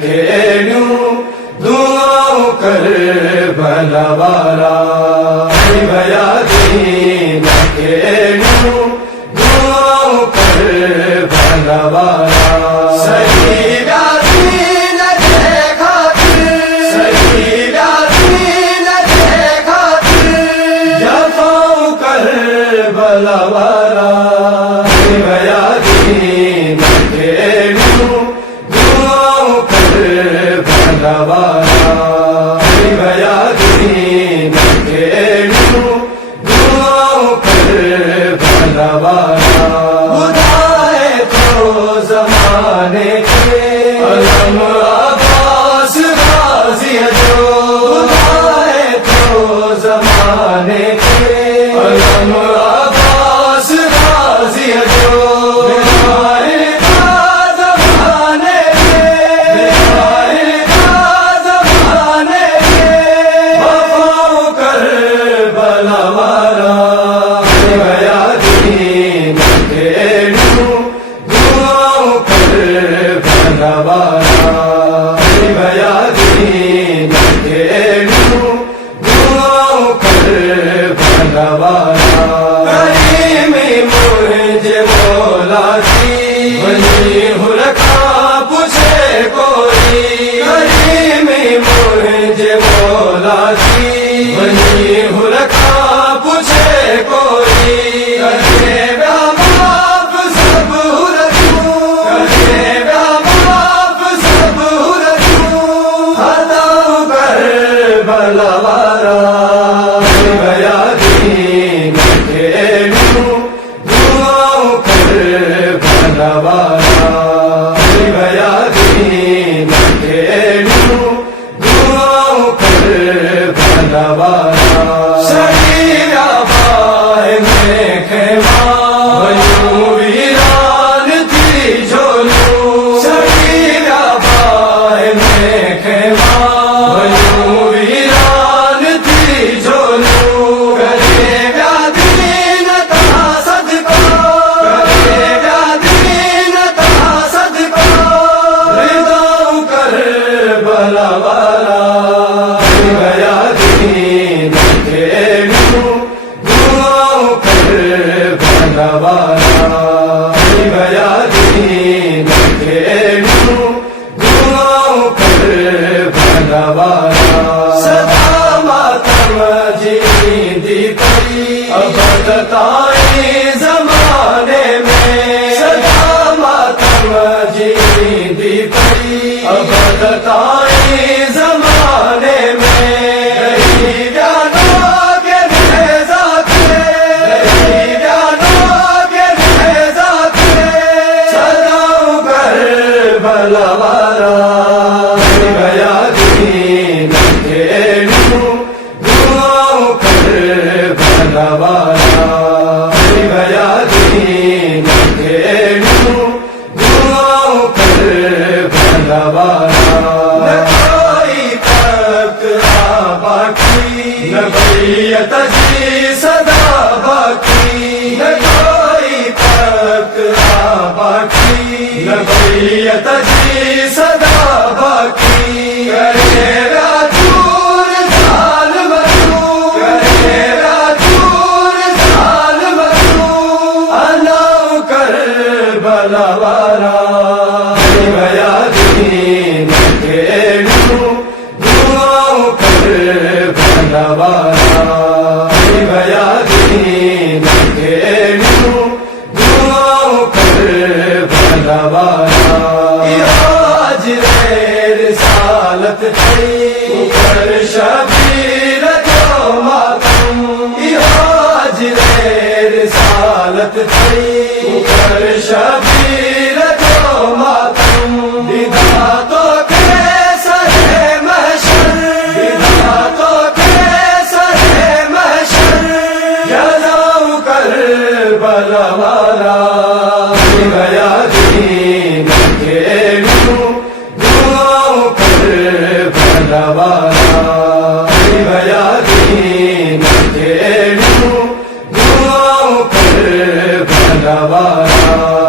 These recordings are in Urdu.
کھیلوں دعاؤں کربلا والا بھیا دین کھیلوں دعاؤں کربلا والا صحیح یاسین دیکھا صحیح یاسین دیکھا جفاؤں کربلا والا بھیا دین کھیلوں دعاؤں کربلا والا بھیا دین کھیلوں دعاؤں کربلا والا خدائے تو زمانے کے علم عباس غازی جو خدائے تو زمانے کے علم عباس غازی جو بھیا دین کھیلوں دعاؤں کربلا والا کریم مجھے مولا کی بنی ہوں رکھا پوچھے کوئی کریم مجھے مولا کی بنی ہوں رکھا پوچھے کوئی بھیا دین کھیلوں دعاؤں کربلا والا بھیا دین کھیلوں دعاؤں کربلا والا شہید آبائے میں خیمہ بنوں ویران تھی جھولوں شہید آبائے میں خیمہ بنوں ویران تھی جھولوں کرے گا دین تہا صدقہ کرے گا دین تہا صدقہ رضاؤں کربلا والا بھیا دین کھیلوں دعاؤں کربلا والا بھیا دین کھیلوں دعاؤں کربلا والا سدا ماتم جیندی پئی ابد تائیں زمانے میں سدا ماتم جیندی پئی ابد تائیں زمانے میں کربلا والا بھیا دین کھیلوں دعاؤں کربلا والا بھیا دین کھیلوں دعاؤں کربلا والا نہ کوئی فقرہ باقی نہ بیعت جی صدا باقی نہ کوئی فقرہ باقی نہ بیعت جی صدا باقی کرے گا دور ظالم تو کرے گا دور ظالم تو اناؤں کربلا والا بھیا دین کھیلوں دعاؤں کربلا والا بھیا دین کھیلوں دعاؤں کربلا والا آج رسالت تھی اوپر شبیر جو ماتم آج رسالت تھی اوپر شبیر جو ماتم بدعتوں کے سر محشر بدعتوں کے سر محشر جزاؤں کربلا والا بھیا دین کھیلوں دعاؤں کربلا والا بھیا دین کھیلوں دعاؤں کربلا والا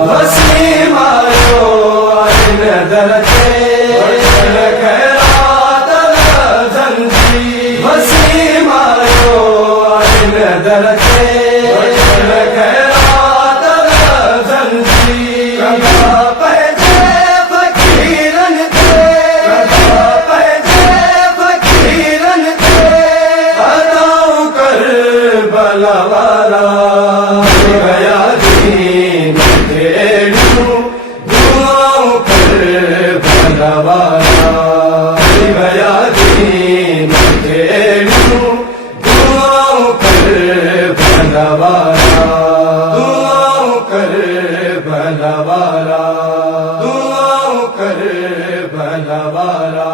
وسیم آیو آئین درجے خیرات زنجیر وسیم آیو این درکے خیرات زنجیر کدا پہجے فقیرن تے کدا پہجے فقیرن تے اداؤ کربلا والا گیا دین تیڑوں دعاؤں کربلا والا گیا دین تیڑوں دعاؤں کربلا والا دعاؤں کربلا والا دعاؤں کربلا والا